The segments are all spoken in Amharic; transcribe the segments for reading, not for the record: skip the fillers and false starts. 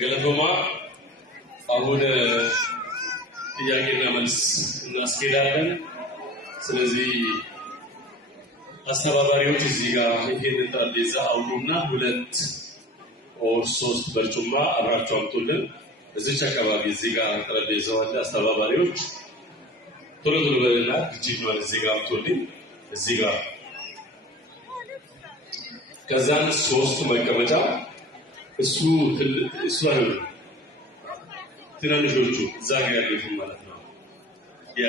ገለቶማ አሁን ጥያቄና መልስ እናስኬዳለን። ስለዚህ አስተባባሪዎች እዚህ ጋር ይሄንን ጠረጴዛ አውጡና 2 or 3 በርጩማ አብራችሁ አምጡልን። እዚች አካባቢ እዚህ ጋር ጠረጴዛው አለ። አስተባባሪዎች ቶሎ ቶሎ በልና እጅግማን እዚህ ጋር አምጡልኝ። እዚህ ጋር ከዛን 3 መቀመጫ እሱ አይሆንም። ትናንሾቹ እዛ ጋር ያሉት ማለት ነው። ያ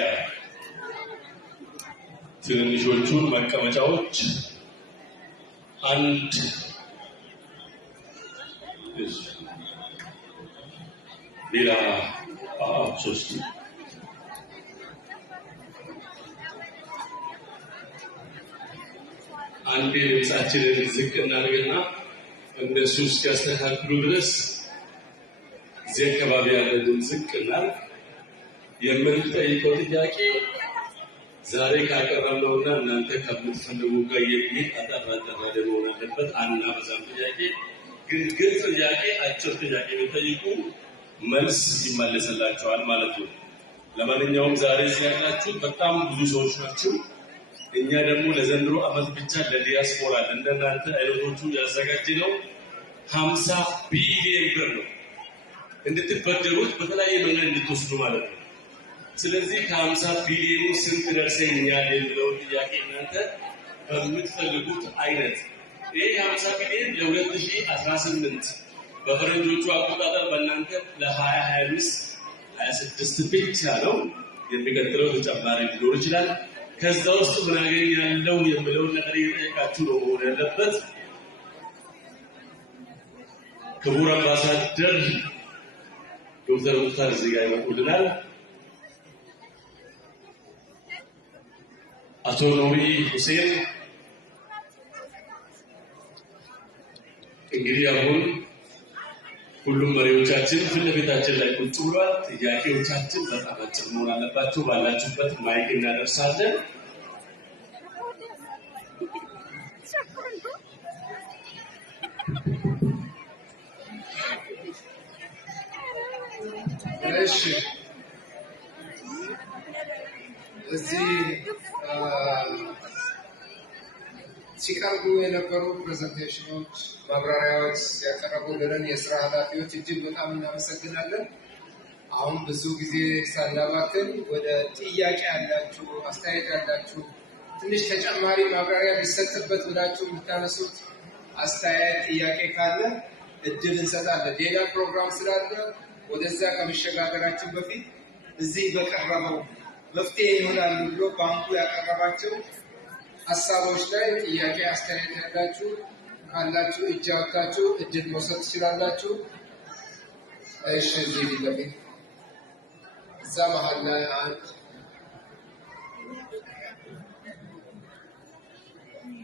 ትንንሾቹን መቀመጫዎች አንድ ሌላ 3 አንዴ ልብሳችንን ዝቅ እናድርግና እነሱ እስኪያስተካክሉ ድረስ እዚህ አካባቢ ያለን ዝቅ እናድርግ። የምንጠይቀው ጥያቄ ዛሬ ካቀረብነውና እናንተ ከምትፈልጉ ጋር የሚሄድ አጠር መሆን አለበት። አናበዛም። ጥያቄ ግን ግልጽ ጥያቄ፣ አጭር ጥያቄ ብትጠይቁ መልስ ይመለስላቸዋል ማለት ነው። ለማንኛውም ዛሬ እዚህ ያላችሁ በጣም ብዙ ሰዎች ናችሁ። እኛ ደግሞ ለዘንድሮ ዓመት ብቻ ለዲያስፖራ እንደናንተ አይነቶቹ ያዘጋጀነው 50 ቢሊዮን ብር ነው እንድትበደሩት በተለያየ መንገድ እንድትወስዱ ማለት ነው። ስለዚህ ከ50 ቢሊዮኑ ስንት ደርሰኛል የሚለው ጥያቄ እናንተ በምትፈልጉት አይነት ይሄ 50 ቢሊዮን ለ2018 በፈረንጆቹ አቆጣጠር በእናንተ ለ2025 26 ብቻ ነው። የሚቀጥለው ተጨማሪ ሊኖር ይችላል። ከዛ ውስጥ ምን አገኛለሁ የሚለውን ነገር እየጠየቃችሁ ነው መሆን ያለበት። ክቡር አምባሳደር ዶክተር ሙክታር እዚህ ጋር ይመጡልናል። አቶ ኑሪ ሁሴን እንግዲህ አሁን ሁሉም መሪዎቻችን ፊት ለፊታችን ላይ ቁጭ ብሏል። ጥያቄዎቻችን በጣም አጭር መሆን አለባቸው። ባላችሁበት ማይክ እናደርሳለን። እሺ እዚህ ሲቀርቡ የነበሩ ፕሬዘንቴሽኖች፣ ማብራሪያዎች ያቀረቡልን የስራ ኃላፊዎች እጅግ በጣም እናመሰግናለን። አሁን ብዙ ጊዜ ሳናባክን ወደ ጥያቄ ያላችሁ፣ አስተያየት ያላችሁ፣ ትንሽ ተጨማሪ ማብራሪያ ሊሰጥበት ብላችሁ የምታነሱት አስተያየት ጥያቄ ካለ እድል እንሰጣለን። ሌላ ፕሮግራም ስላለ ወደዛ ከመሸጋገራችን በፊት እዚህ በቀረበው መፍትሄ ይሆናሉ ብሎ ባንኩ ያቀረባቸው ሀሳቦች ላይ ጥያቄ አስተያየት ያላችሁ ካላችሁ እጅ አውጥታችሁ እድል መውሰድ ትችላላችሁ። እሺ እዚህ ቢለኝ እዛ መሀል ላይ አንድ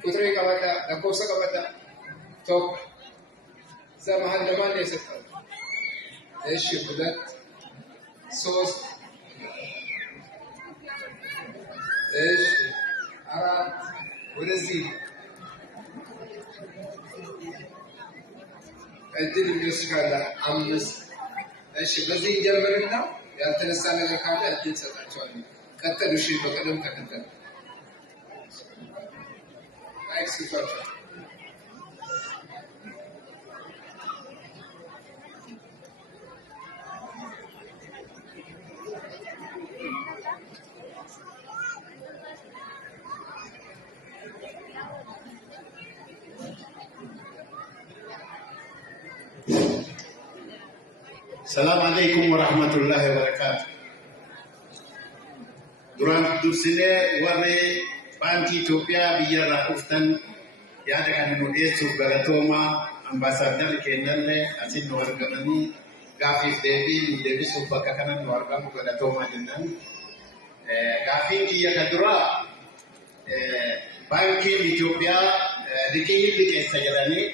ቁጥሬ ቀበዳ ለኮሰ ቀበዳ ቶክ እዛ መሀል ለማን ነው የሰጠው? እሺ 2 3 እሺ 4 ወደዚህ እድል የሚወስዳላ 5 እሺ በዚህ ጀምርና ያልተነሳ ነገር ካለ እድል ሰጣቸዋለሁ። ቀጥሉ። እሺ በቀደም ተከተል አይክስፋቸው السلام عليكم ورحمة الله وبركاته. duraan dursine warri baankii Itoophiyaa biyyarraa dhuftan yaada kana nu dhiyeessuuf galatoomaa ambaasaaddarri keenyallee asin nu argamanii gaafiif deebii nu deebisuuf bakka kanan nu argamu galatoomaa jennaan. Gaafiin kiyya ka duraa baankiin Itoophiyaa liqii liqeessa jedhanii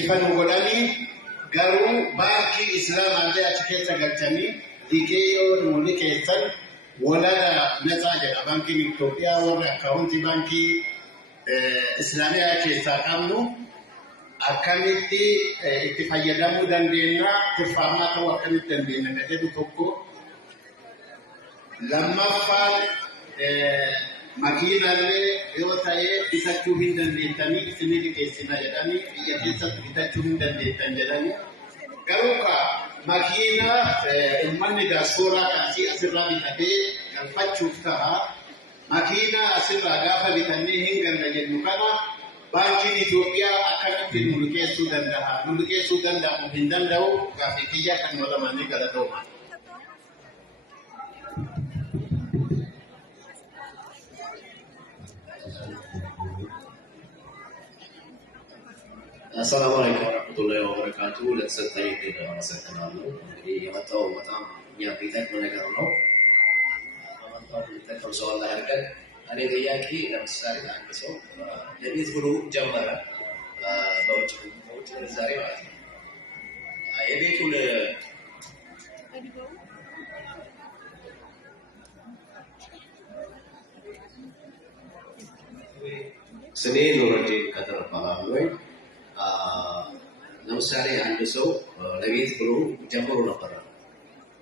ifa nu godhanii garuu baankii islaamaallee achi keessa galchanii liqii yoo nu liqeessan ወላዳ ነፃ ጀዳ ባንኪ ኢትዮጵያ ወራ አካውንቲ ባንኪ እስላሚያ ኬሳ ቀምኑ አካሚቲ ኢትፋየዳሙ ደንዴና ትርፋማ ተው አካሚቲ ደንዴና ከደዱ ቶኮ ለማፋ ማኪናለ የወታዬ ቢታቹ ሂንደንዴታኒ ስሚዲ ኬሲና ጀዳኒ የኬሳ ቢታቹ ሂንደንዴታን ጀዳኒ ገሩካ ማኪና እማን ዳስፖራ ካሲ አስራ ቢታዴ ከፋቹፍ ታሃ ማኪና አስራ ጋፋ ቢታኔ ሂንገን ለጀኑ ካና ባንኪን ኢትዮጵያ አካንቲ ሙልቄሱ ደንዳሁ ሂንደንዳው ጋፊኪያ ከንወለማኒ ገለተው السلام عليكم ورحمة الله وبركاته. لتسلطني كده አመሰግናለሁ። እንግዲህ የመጣው በጣም የሚጠቅም ነገር ነው። በመጣው የሚጠቅም ሰው አላህ ያድርገን። እኔ ጥያቄ ለምሳሌ አንድ ሰው ለቤት ብሎ ጀመረ በውጭ ምንዛሬ ማለት ነው። የቤቱን ስሜ ኑረዲን ከድር እባላለሁ። ለምሳሌ አንድ ሰው ለቤት ብሎ ጀምሮ ነበር።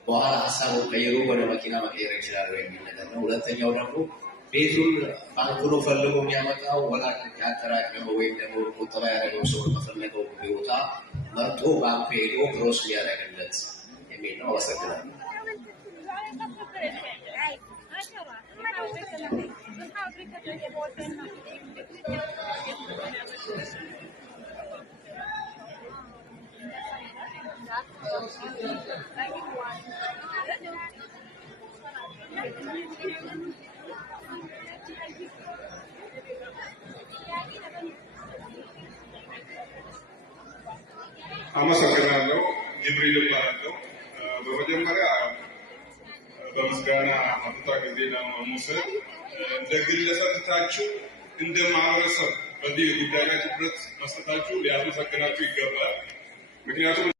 በኋላ ሀሳቡን ቀይሮ ወደ መኪና መቀየር ይችላል የሚል ነገር ነው። ሁለተኛው ደግሞ ቤቱን ባንኩ ነው ፈልጎ የሚያመጣው ወላ ያጠራቀመው ወይም ደግሞ ቁጠባ ያደረገው ሰው በፈለገው ቦታ መርጦ ባንኩ ሄዶ ክሮስ ሊያደርግለት የሚል ነው። አመሰግናለሁ። አመሰግናለሁ። ጅብሪል እባላለሁ። በመጀመሪያ በምስጋና አፍታ ጊዜ ለመውሰድ እንደ ግለሰብ ትታችሁ እንደ ማህበረሰብ በዚህ ጉዳይ ላይ ትኩረት መስጠታችሁ ሊያመሰግናችሁ ይገባል። ምክንያቱም